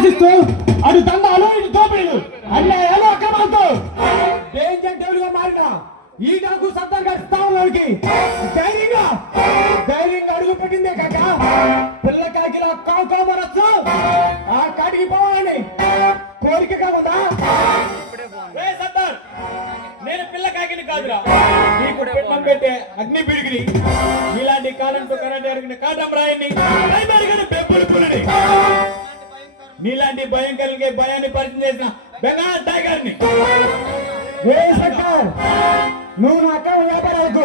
శాసిస్తూ అటు దండాలు ఇటు దోపిడీలు అన్యాయాలు అక్రమాలతో డేంజర్ డెవల్ గా మారిన ఈ డాకు సత్తార్ గారి స్థానంలోకి ధైర్యంగా అడుగు పెట్టిందే కాక పిల్ల కాకిలా కామరచ్చు ఆ కాటికి పోవాలని కోరికగా ఉందా? సత్తార్, నేను పిల్ల కాకిని కాదురా, నీకు పెట్టం పెట్టే అగ్ని పిడికిని, ఇలాంటి కాలంతో కరెంట్ ఎరిగిన కాటం రాయని పెంపులు పులిని, నీలాంటి భయంకరులకి భయాన్ని పరిచయం చేసిన బెంగాల్ టైగర్ ని. నువ్వు నా అక్క వ్యాపారాలకు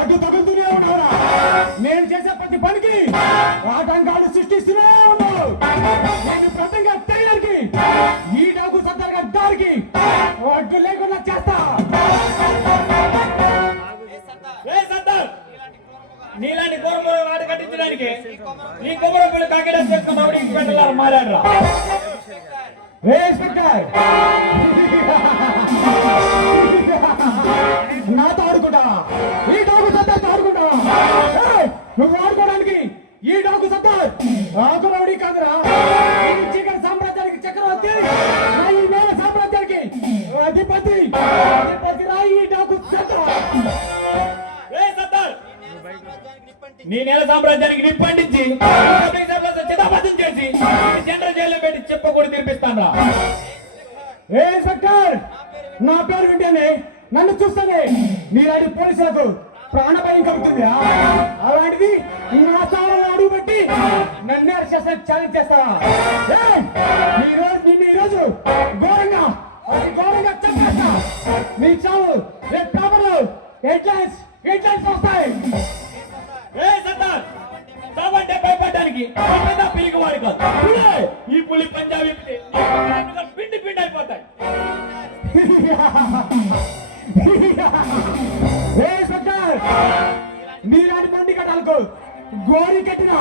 అడ్డు తగులుతూనే ఉన్నావురా. నేను చేసే ప్రతి పనికి ఆటంకాలు సృష్టిస్తూనే ఉన్నావు. నేను ప్రతంగా టైలర్కి ఈ డాకు సత్తార్ గారి దారికి అడ్డు లేకుండా చేస్తా. నీలాంటి కోరమూరు ఆట కట్టించడానికి నీ కొమ్మరపులు కాకిడా చేసుకుని రౌడీకి వెళ్ళారు మారాడురా. నాతో ఆడుకుంటా, ఈ డాకు సత్తార్ ఆడుకుంటా. నువ్వు ఆడుకోవడానికి ఈ డాకు సత్తార్ ఆకు రౌడీ కాదురా. సామ్రాజ్యానికి చక్రవర్తి, ఈ నేల సామ్రాజ్యానికి అధిపతి రా ఈ డాకు సత్తార్. నీ నేల సామ్రాజ్యానికి నిప్పండించి చితాబద్ధం చేసి జనరల్ జైల్లో పెట్టి చెప్పకూడదు తినిపిస్తాను రా. ఏ సర్కార్, నా పేరు వింటేనే నన్ను చూస్తేనే మీలాంటి పోలీసులకు ప్రాణభయం కలుగుతుంది. అలాంటిది నా స్థానంలో అడుగు పెట్టి నన్ను ఛాలెంజ్ చేస్తావా? నిన్ను ఈరోజు ఘోరంగా చంపేస్తా. నీ చావు రేపు పేపర్లో హెడ్లైన్స్ వస్తాయి. చావంటే భయపడడానికి పిలిగివాడు కాదు, ఈ పులి పంజాబీ పిండి పిండి అయిపోతాయి. మీలాంటి మండి కట్టాలకు గోరి కట్టిన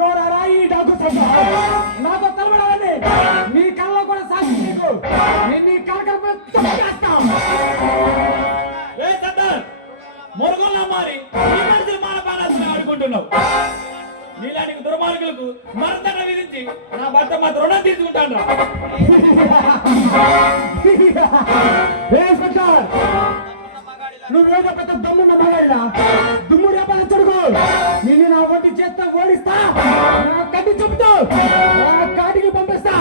గోర రాయి డాకు సత్తార్ నాతో తలబడాలని నీ కళ్ళలో కూడా సాక్షి. నీకు నీ కళ్ళ మొరుగుల్లా మారి ఈ మనుషులు మానపానాలు ఆడుకుంటున్నావు. నీలాంటి దుర్మార్గులకు మరణదండ విధించి నా భర్త మాత్రం రుణం తీసుకుంటాను రా. నువ్వేదో పెద్ద దమ్మున్న మగాడిలా దుమ్ముడు వ్యాపారం నిన్ను నా ఒంటి చేస్తా ఓడిస్తా, నా కట్టి చెప్తూ కాటికి పంపిస్తా.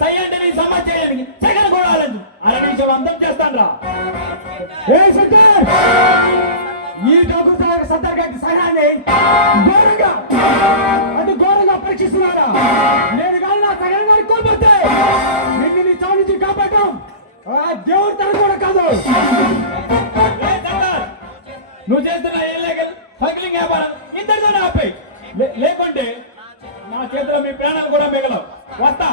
సయ్యంటే నీ సమాజ్ చేయడానికి సెకండ్ కూడా ఆలేదు, 6 నిమిషాలు అంతం చేస్తాను రా. ఈ డాకు సత్తార్ గారి సహాయాన్ని ఘోరంగా పరీక్షిస్తున్నారా? నేను కానీ నా సహాయం గారికి కోల్పోతే నిన్ను నీ చావు నుంచి కాపాడటం దేవుడి తన కూడా కాదు. నువ్వు చేస్తున్న ఇల్లీగల్ స్మగ్లింగ్ వ్యాపారం ఇంతటితోనే ఆపేయి, లేకుంటే నా చేతిలో మీ ప్రాణాలు కూడా మిగలవు. వస్తా.